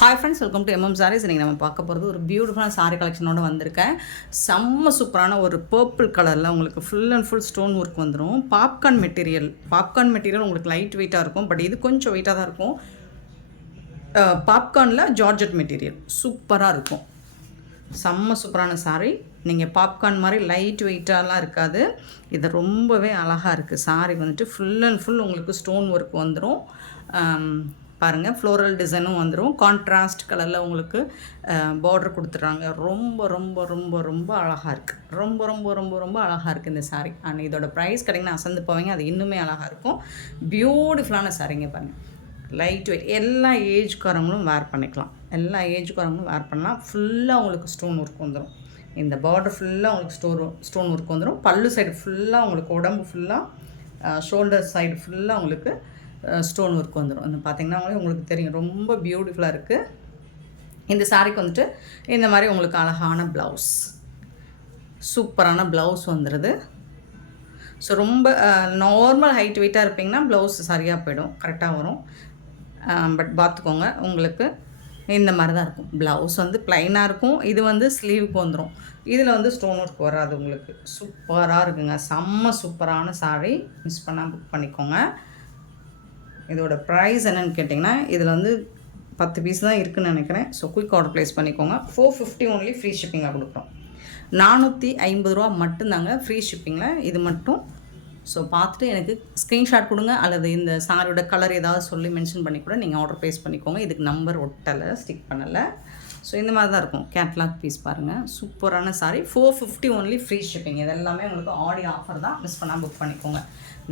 Hi friends, welcome to MM sarees. இன்றைக்கி நம்ம பார்க்க போகிறது ஒரு பியூட்டிஃபுல்லான சாரீ கலெக்ஷனோடு வந்திருக்கேன். செம்ம சூப்பரான ஒரு பர்பிள் கலரில் உங்களுக்கு full and full stone work வந்துடும். பாப்கார்ன் மெட்டீரியல் உங்களுக்கு லைட் வெயிட்டாக இருக்கும். பட் இது கொஞ்சம் வெயிட்டாக தான் இருக்கும். பாப்கார்னில் ஜார்ஜெட் மெட்டீரியல் சூப்பராக இருக்கும். செம்ம சூப்பரான சாரீ. நீங்கள் பாப்கார்ன் மாதிரி லைட் வெயிட்டாலாம் இருக்காது. இது ரொம்பவே அழகாக இருக்குது. சாரீ வந்துட்டு ஃபுல் அண்ட் ஃபுல் உங்களுக்கு ஸ்டோன் ஒர்க் வந்துடும். பாருங்கள், ஃப்ளோரல் டிசைனும் வந்துடும். கான்ட்ராஸ்ட் கலரில் உங்களுக்கு பார்டர் கொடுத்துட்றாங்க. ரொம்ப ரொம்ப ரொம்ப ரொம்ப அழகாக இருக்குது. ரொம்ப ரொம்ப ரொம்ப ரொம்ப அழகாக இருக்குது இந்த சாரீ. அண்ட் இதோட ப்ரைஸ் கிடைக்குன்னு அசந்து போவீங்க. அது இன்னுமே அழகாக இருக்கும். பியூட்டிஃபுல்லான சாரீங்க பாருங்கள். லைட் வெயிட், எல்லா ஏஜ்காரங்களும் வேர் பண்ணிக்கலாம். எல்லா ஏஜ்காரங்களும் வேர் பண்ணலாம். ஃபுல்லாக உங்களுக்கு ஸ்டோன் ஒர்க் வந்துடும். இந்த பார்டர் ஃபுல்லாக உங்களுக்கு ஸ்டோன் ஒர்க் வந்துடும். பல்லு சைடு ஃபுல்லாக உங்களுக்கு, உடம்பு ஃபுல்லாக, ஷோல்டர் சைடு ஃபுல்லாக உங்களுக்கு ஸ்டோன் ஒர்க் வந்துடும். அந்த பார்த்திங்கன்னா உங்களுக்கு தெரியும், ரொம்ப பியூட்டிஃபுல்லாக இருக்குது. இந்த சாரீக்கு வந்துட்டு இந்த மாதிரி உங்களுக்கு அழகான ப்ளவுஸ், சூப்பரான ப்ளவுஸ் வந்துடுது. ஸோ ரொம்ப நார்மல் ஹைட் வெயிட்டாக இருப்பீங்கன்னா ப்ளவுஸ் சரியாக போயிடும், கரெக்டாக வரும். பட் பார்த்துக்கோங்க, உங்களுக்கு இந்த மாதிரி தான் இருக்கும். ப்ளவுஸ் வந்து ப்ளைனாக இருக்கும். இது வந்து ஸ்லீவுக்கு வந்துடும். இதில் வந்து ஸ்டோன் ஒர்க் வராது. உங்களுக்கு சூப்பராக இருக்குங்க. செம்ம சூப்பரான சாரீ. மிஸ் பண்ணால் புக் பண்ணிக்கோங்க. இதோட ப்ரைஸ் என்னென்னு கேட்டிங்கன்னா, இதில் வந்து 10 பீஸ் தான் இருக்குதுன்னு நினைக்கிறேன். ஸோ குயிக் ஆர்டர் ப்ளேஸ் பண்ணிக்கோங்க. 450 ஒன்லி ஃப்ரீ ஷிப்பிங்கில் கொடுக்குறோம். 450 ரூபா மட்டும்தாங்க ஃப்ரீ ஷிப்பிங்கில். இது மட்டும். ஸோ பார்த்துட்டு எனக்கு ஸ்க்ரீன்ஷாட் கொடுங்க, அல்லது இந்த சாரியோட கலர் ஏதாவது சொல்லி மென்ஷன் பண்ணி கூட நீங்கள் ஆர்டர் ப்ளேஸ் பண்ணிக்கோங்க. இதுக்கு நம்பர் ஒட்டலை, ஸ்டிக் பண்ணலை. ஸோ இந்த மாதிரி தான் இருக்கும். கேட்லாக் பீஸ் பாருங்கள், சூப்பரான சாரீ. 450 only free shipping. இது எல்லாமே உங்களுக்கு ஆடி ஆஃபர் தான். மிஸ் பண்ணால் புக் பண்ணிக்கோங்க.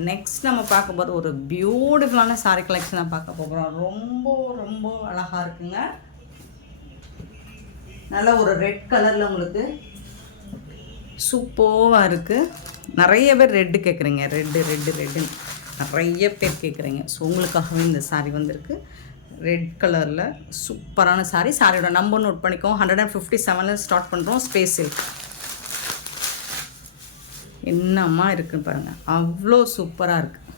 நெக்ஸ்ட் நம்ம பார்க்க போகிறது ஒரு பியூட்டிஃபுல்லான சாரீ கலெக்ஷனாக பார்க்க போகிறோம். ரொம்ப ரொம்ப அழகாக இருக்குங்க. நல்ல ஒரு ரெட் கலரில் உங்களுக்கு சூப்பராக இருக்குது. நிறைய பேர் ரெட்டு கேட்குறீங்க. ரெட்டு நிறைய பேர் கேட்குறீங்க. ஸோ உங்களுக்காகவே இந்த சாரீ வந்திருக்கு. ரெட் கலரில் சூப்பரான சாரீ. சாரியோட நம்பர் நோட் பண்ணிக்கோங்க. 157 ஸ்டார்ட் பண்ணுறோம். ஸ்பேஸ் சில்க் என்னம்மா இருக்குன்னு பாருங்கள், அவ்வளோ சூப்பராக இருக்குது.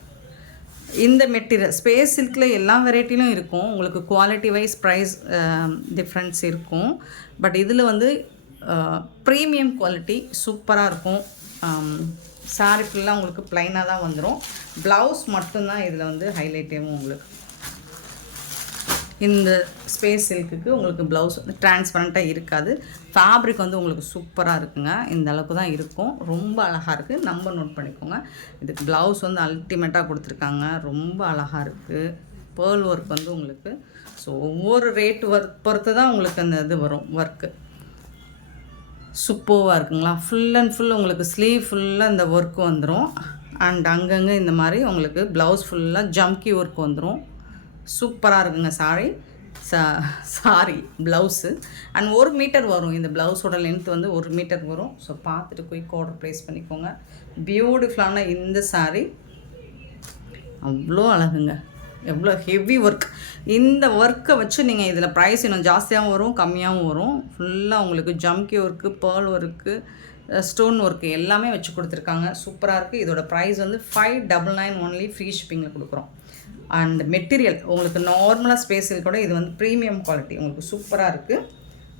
இந்த மெட்டீரியல் ஸ்பேஸ் சில்கில் எல்லா வெரைட்டிலும் இருக்கும். உங்களுக்கு குவாலிட்டி வைஸ் ப்ரைஸ் டிஃப்ரென்ஸ் இருக்கும். பட் இதில் வந்து ப்ரீமியம் குவாலிட்டி சூப்பராக இருக்கும். சாரீ ஃபுல்லாக உங்களுக்கு ப்ளைனாக தான் வந்துடும். ப்ளவுஸ் மட்டும்தான் இதில் வந்து ஹைலைட்டேவும். உங்களுக்கு இந்த ஸ்பேஸ் சில்க்குக்கு உங்களுக்கு ப்ளவுஸ் வந்து டிரான்ஸ்பரண்ட்டாக இருக்காது. ஃபேப்ரிக் வந்து உங்களுக்கு சூப்பராக இருக்குங்க. இந்த அளவுக்கு தான் இருக்கும். ரொம்ப அழகாக இருக்குது. நம்பர் நோட் பண்ணிக்கோங்க. இதுக்கு ப்ளவுஸ் வந்து அல்டிமேட்டாக கொடுத்துருக்காங்க. ரொம்ப அழகாக இருக்குது. பேர்ல் ஒர்க் வந்து உங்களுக்கு, ஸோ ஒவ்வொரு ரேட் பொறுத்து தான் உங்களுக்கு அந்த இது வரும். ஒர்க்கு சூப்பராக இருக்குங்களா. ஃபுல் அண்ட் ஃபுல் உங்களுக்கு ஸ்லீவ் ஃபுல்லாக இந்த ஒர்க்கு வந்துடும். அண்ட் அங்கங்கே இந்த மாதிரி உங்களுக்கு ப்ளவுஸ் ஃபுல்லாக ஜம்கி ஒர்க் வந்துடும். சூப்பராக இருக்குங்க சாரி ப்ளவுஸு. அண்ட் 1 மீட்டர் வரும். இந்த ப்ளவுஸோட லென்த் வந்து 1 மீட்டர் வரும். ஸோ பார்த்துட்டு குயிக் ஆர்டர் ப்ளேஸ் பண்ணிக்கோங்க. பியூட்டிஃபுல்லான இந்த சாரீ அவ்வளோ அழகுங்க. எவ்வளோ ஹெவி ஒர்க். இந்த ஒர்க்கை வச்சு நீங்கள் இதில் ப்ரைஸ் இன்னும் ஜாஸ்தியாகவும் வரும், கம்மியாகவும் வரும். ஃபுல்லாக உங்களுக்கு jamki work, pearl work, stone work எல்லாமே வச்சு கொடுத்துருக்காங்க. சூப்பராக இருக்குது. இதோட ப்ரைஸ் வந்து 599 ஒன்லி ஃப்ரீ ஷிப்பிங்கில் கொடுக்குறோம். அண்ட் மெட்டீரியல் உங்களுக்கு நார்மலாக ஸ்பேஸில் கூட இது வந்து ப்ரீமியம் குவாலிட்டி. உங்களுக்கு சூப்பராக இருக்குது.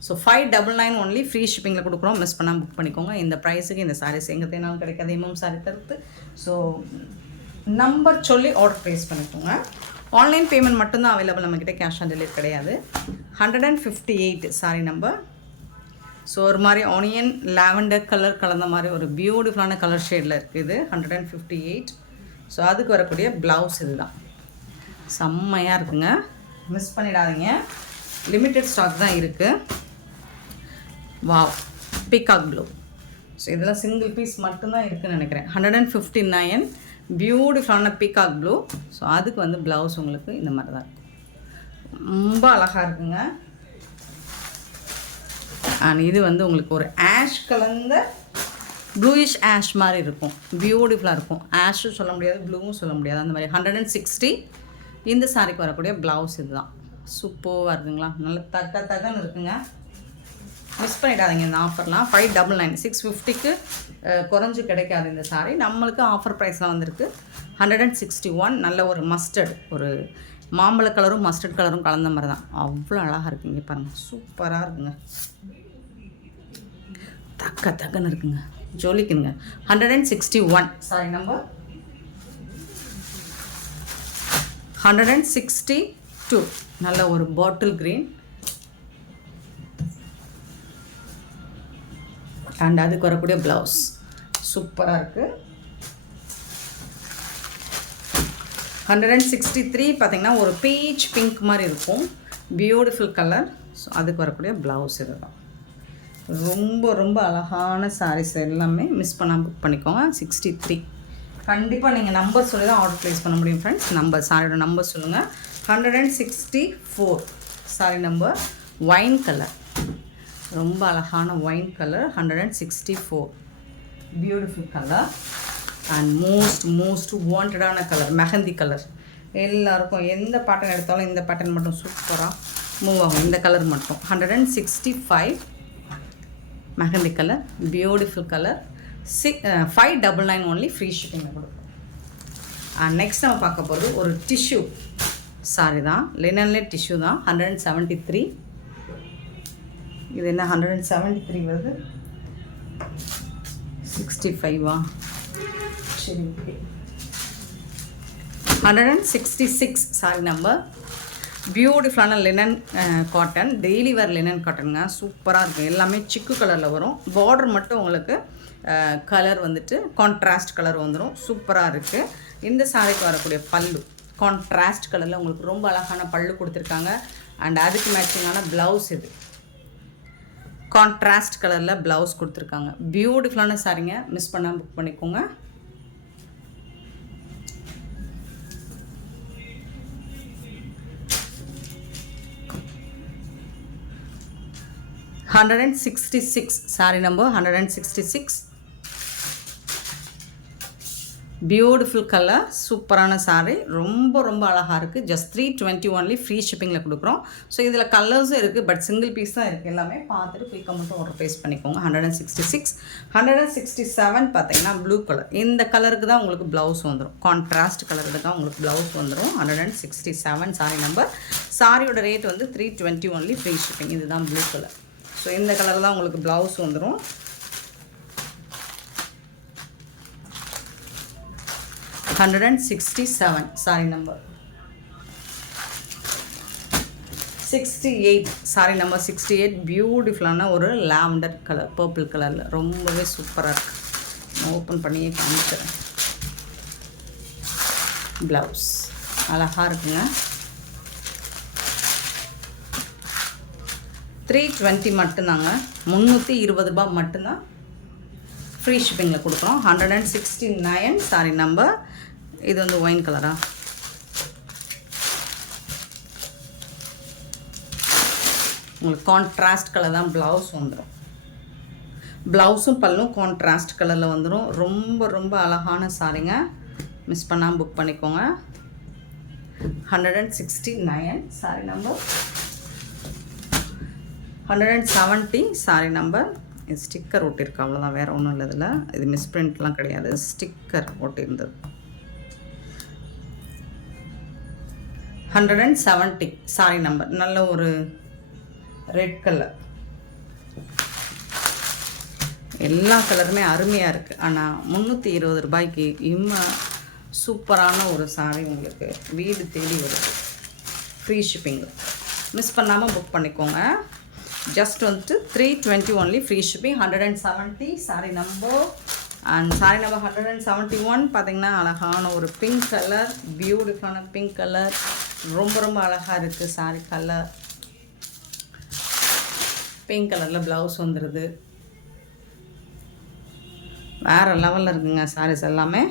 ஸோ 599 ஒன்லி ஃப்ரீ ஷிப்பிங்கில் கொடுக்குறோம். மிஸ் பண்ணால் புக் பண்ணிக்கோங்க. இந்த ப்ரைஸுக்கு இந்த சாரீஸ் எங்கே தேனாலும் கிடைக்காது. எம்எம் சாரீ தருத்து. ஸோ நம்பர் சொல்லி ஆர்டர் ப்ளேஸ் பண்ணிக்கோங்க. ஆன்லைன் பேமெண்ட் மட்டும்தான் அவைலபிள். நம்மக்கிட்ட கேஷ் ஆன் டெலிவரி கிடையாது. 158 சாரி நம்பர். ஸோ ஒரு மாதிரி ஆனியன் லாவெண்டர் கலர் கலந்த மாதிரி ஒரு பியூட்டிஃபுல்லான கலர் ஷேடில் இருக்குது. இது 158. ஸோ அதுக்கு வரக்கூடிய ப்ளவுஸ் இது தான். செம்மையாக இருக்குங்க. மிஸ் பண்ணிடாதீங்க. லிமிட்டட் ஸ்டாக் தான் இருக்குது. Wow, peacock blue. ஸோ இதெல்லாம் சிங்கிள் பீஸ் மட்டும்தான் இருக்குதுன்னு நினைக்கிறேன். 159 பியூட்டிஃபுல்லான பீகாக் ப்ளூ. ஸோ அதுக்கு வந்து ப்ளவுஸ் உங்களுக்கு இந்த மாதிரி தான் இருக்கும். ரொம்ப அழகாக இருக்குங்க. அண்ட் இது வந்து உங்களுக்கு ஒரு ஆஷ் கலந்த ப்ளூயிஷ் ஆஷ் மாதிரி இருக்கும். பியூட்டிஃபுல்லாக இருக்கும். ஆஷும் சொல்ல முடியாது, ப்ளூவும் சொல்ல முடியாது, அந்த மாதிரி. 160 இந்த சாரிக்கு வரக்கூடிய ப்ளவுஸ் இது தான். சூப்பராக இருக்குங்களா. நல்ல தக்கன்னு இருக்குங்க. மிஸ் பண்ணிடாதீங்க இந்த ஆஃபர்லாம். 599 650க்கு குறைஞ்சி கிடைக்காது இந்த சாரீ. நம்மளுக்கு ஆஃபர் ப்ரைஸ்லாம் வந்திருக்கு 161. நல்ல ஒரு மஸ்டர்ட், ஒரு மாம்பழ கலரும் மஸ்டர்ட் கலரும் கலந்த மாதிரி தான். அவ்வளோ அழகாக இருக்குங்க பாருங்கள், சூப்பராக இருக்குங்க, தக்கன்னு இருக்குங்க, ஜொலிக்குங்க. 161 சாரி நம்பர் 162. நல்ல ஒரு பாட்டில் க்ரீன் அண்ட் அதுக்கு வரக்கூடிய ப்ளவுஸ் சூப்பராக இருக்குது. 163 பார்த்திங்கன்னா ஒரு பீச் பிங்க் மாதிரி இருக்கும், பியூட்டிஃபுல் கலர். ஸோ அதுக்கு வரக்கூடிய ப்ளவுஸ் இது தான். ரொம்ப ரொம்ப அழகான சாரீஸ் எல்லாமே மிஸ் பண்ணாமல் புக் பண்ணிக்கோங்க. 63 கண்டிப்பாக நீங்கள் நம்பர் சொல்லி தான் ஆர்டர் ப்ளேஸ் பண்ண முடியும் ஃப்ரெண்ட்ஸ். நம்பர் சாரியோட நம்பர் சொல்லுங்கள். 164 சாரி நம்பர் ஒயின் கலர், ரொம்ப அழகான wine colour. 164 beautiful colour and most வாண்டடான கலர் மெஹந்தி கலர். எல்லாருக்கும் எந்த பேட்டர்ன் எடுத்தாலும் இந்த பேட்டர்ன் மட்டும் சூப்பராக மூவ் ஆகும், இந்த கலர் மட்டும். 165 mehndi colour, beautiful colour. 599 only, free ஷிப்பிங்கில் கொடுக்கும். அண்ட் நெக்ஸ்ட் நம்ம பார்க்க போகிறது ஒரு டிஷ்யூ சாரி தான், லினன்லே டிஷ்யூ தான். 173. இது என்ன 173 வருது, 65வா? சரி, ஓகே. 166 சாரி நம்பர். பியூட்டிஃபுல்லான linen cotton, daily wear linen காட்டனுங்க, சூப்பராக இருக்கும். எல்லாமே சிக்கு கலரில் வரும். பார்டர் மட்டும் உங்களுக்கு கலர் வந்துட்டு கான்ட்ராஸ்ட் கலர் வந்துடும், சூப்பராக இருக்குது. இந்த சாரிக்கு வரக்கூடிய பல்லு கான்ட்ராஸ்ட் கலரில் உங்களுக்கு ரொம்ப அழகான பல்லு கொடுத்துருக்காங்க. அண்ட் அதுக்கு மேட்சிங்கான ப்ளவுஸ் இது கான்ட்ராஸ்ட் கலரில் ப்ளவுஸ் கொடுத்துருக்காங்க. பியூட்டிஃபுல்லான சாரிங்க, மிஸ் பண்ணாமல் புக் பண்ணிக்கோங்க. $166 சாரி நம்பர் 166. பியூட்டிஃபுல் கலர், சூப்பரான சாரி, ரொம்ப ரொம்ப அழகாக இருக்குது. ஜஸ்ட் 320 ஒன்லி, ஃப்ரீ ஷிப்பிங்கில் கொடுக்குறோம். ஸோ இதில் கலர்ஸும் இருக்குது, பட் சிங்கிள் பீஸ் தான் இருக்குது. எல்லாமே பார்த்துட்டு குயிக்காக மட்டும் ஆர்டர் ப்ளேஸ் பண்ணிக்கோங்க. 166. 167 பார்த்தீங்கன்னா ப்ளூ கலர், இந்த கலருக்கு தான் உங்களுக்கு ப்ளவுஸ் வந்துடும், கான்ட்ராஸ்ட் கலருக்கு தான் உங்களுக்கு ப்ளவுஸ் வந்துடும். 167 சாரி நம்பர். சாரியோட ரேட் வந்து 320 ஒன்லி, ஃப்ரீ ஷிப்பிங். இதுதான் ப்ளூ கலர். ஸோ இந்த கலர் தான் உங்களுக்கு ப்ளவுஸ் வந்துடும். 167 சாரி நம்பர். 68 sorry number 68. பியூட்டிஃபுல்லான ஒரு லாவெண்டர் கலர், பர்பிள் கலரில் ரொம்பவே சூப்பராக இருக்குது. நான் ஓப்பன் பண்ணியே காமிக்கிறேன். ப்ளவுஸ் அழகாக இருக்குங்க. 320 மட்டும்தாங்க, 320 ரூபாய் மட்டும்தான், ஃப்ரீ ஷிப்பிங்கில் கொடுக்குறோம். 169 சாரி நம்பர். இது வந்து ஒயின் கலரா, உங்களுக்கு கான்ட்ராஸ்ட் கலர் தான் ப்ளவுஸ் வந்துடும். ப்ளவுஸும் பல்லும் கான்ட்ராஸ்ட் கலரில் வந்துடும். ரொம்ப ரொம்ப அழகான சாரிங்க, மிஸ் பண்ணாமல் புக் பண்ணிக்கோங்க. 169 சாரி நம்பர். 170 sorry number. இது ஸ்டிக்கர் ஒட்டியிருக்கு, அவ்வளோதான், வேறு ஒன்றும் இல்லை. இதில் இது மிஸ்பிரிண்ட்லாம் கிடையாது, ஸ்டிக்கர் ஒட்டியிருந்தது. 170 sorry number. நல்ல ஒரு ரெட் கலர், எல்லா கலருமே அருமையாக இருக்குது. ஆனால் 320 ரூபாய்க்கு சூப்பரான ஒரு சாரி உங்களுக்கு வீடு தேடி வருது, ஃப்ரீ ஷிப்பிங்கில். மிஸ் பண்ணாமல் புக் பண்ணிக்கோங்க. ஜஸ்ட் வந்துட்டு 320 only, free shipping. 170 sorry number. And sorry number 171 பார்த்திங்கன்னா அழகான ஒரு பிங்க் கலர், பியூட்டிஃபுல்லான பிங்க் கலர், ரொம்ப ரொம்ப அழகாக இருக்குது சாரி கலர். பிங்க் கலரில் ப்ளவுஸ் வந்துடுது, வேறு லெவலில் இருக்குங்க சாரீஸ் எல்லாமே.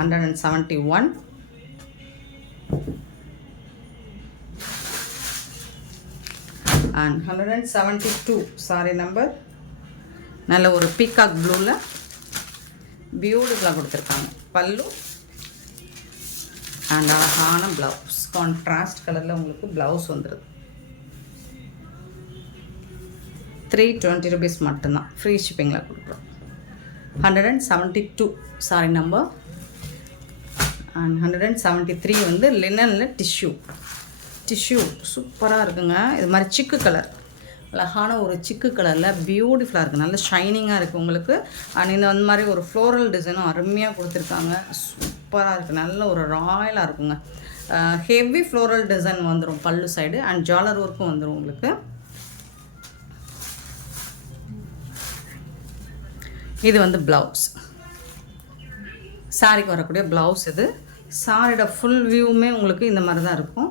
171. And 172 sorry number. நல்ல ஒரு பீகாக் ப்ளூவில் பியூட்டிஃபுல்லாக கொடுத்துருக்காங்க. பல்லு அண்ட் அழகான ப்ளவுஸ், கான்ட்ராஸ்ட் கலரில் உங்களுக்கு ப்ளவுஸ் வந்துடுது. 320 rupees மட்டும்தான், ஃப்ரீ ஷிப்பிங்கில் கொடுக்குறோம். 172 சாரி நம்பர். அண்ட் 173 வந்து லினனில் டிஷ்யூ. டிஷ்யூ சூப்பராக இருக்குங்க. இது மாதிரி சிக்கு கலர், அழகான ஒரு சிக்கு கலரில் பியூட்டிஃபுல்லாக இருக்குது. நல்ல ஷைனிங்காக இருக்குது உங்களுக்கு. அண்ட் இந்த அந்த மாதிரி ஒரு ஃப்ளோரல் டிசைனும் அருமையாக கொடுத்துருக்காங்க. சூப்பராக இருக்குது. நல்ல ஒரு ராயலாக இருக்குங்க. ஹெவி ஃப்ளோரல் டிசைன் வந்துடும் பல்லு சைடு. அண்ட் ஜாலர் ஒர்க்கும் வந்துடும் உங்களுக்கு. இது வந்து ப்ளவுஸ், சாரிக்கு வரக்கூடிய ப்ளவுஸ். இது சாரியோட ஃபுல் வியூவுமே உங்களுக்கு இந்த மாதிரி தான் இருக்கும்.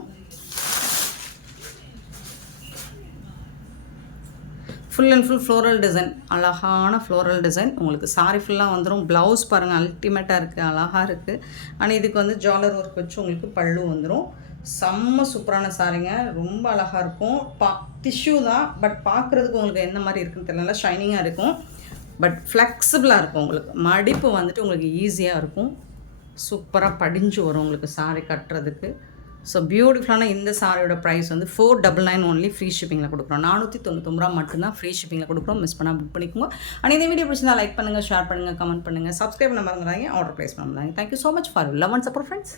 Full and full floral design, அழகான ஃப்ளோரல் டிசைன் உங்களுக்கு சாரி ஃபுல்லாக வந்துடும். ப்ளவுஸ் பாருங்கள், அல்டிமேட்டாக இருக்குது, அழகாக இருக்குது. ஆனால் இதுக்கு வந்து ஜாலர் ஒர்க் வச்சு உங்களுக்கு பல்லு வந்துடும். செம்ம சூப்பரான சாரிங்க, ரொம்ப அழகாக இருக்கும். டிஷ்யூ தான், பட் பார்க்குறதுக்கு உங்களுக்கு எந்த மாதிரி இருக்குன்னு தெரியல, ஷைனிங்காக இருக்கும். பட் ஃப்ளெக்சிபிளாக இருக்கும் உங்களுக்கு. மடிப்பு வந்துட்டு உங்களுக்கு ஈஸியாக இருக்கும். சூப்பராக படிஞ்சு வரும் உங்களுக்கு சாரி கட்டுறதுக்கு. ஸோ பியூட்டிஃபுல்லான இந்த சாரியோட ப்ரைஸ் வந்து 499 ஒன்லி. ஃப்ரீ ஷிப்பிங்கில் கொடுக்குறோம். 499 மட்டும்தான் ஃப்ரீ ஷிப்பிங்கில் கொடுக்குறோம். மிஸ் பண்ணால் புக் பண்ணிக்கோங்க. அண்ட் இந்த வீடியோ பிடிச்சிருந்தா லைக் பண்ணுங்கள், ஷேர் பண்ணுங்கள், கமெண்ட் பண்ணுங்கள், சப்ஸ்கிரைப் பண்ண மறந்துடாதீங்க, ஆர்டர் ப்ளேஸ் பண்ண மறந்துடாதீங்க. Thank you so much for love and support friends.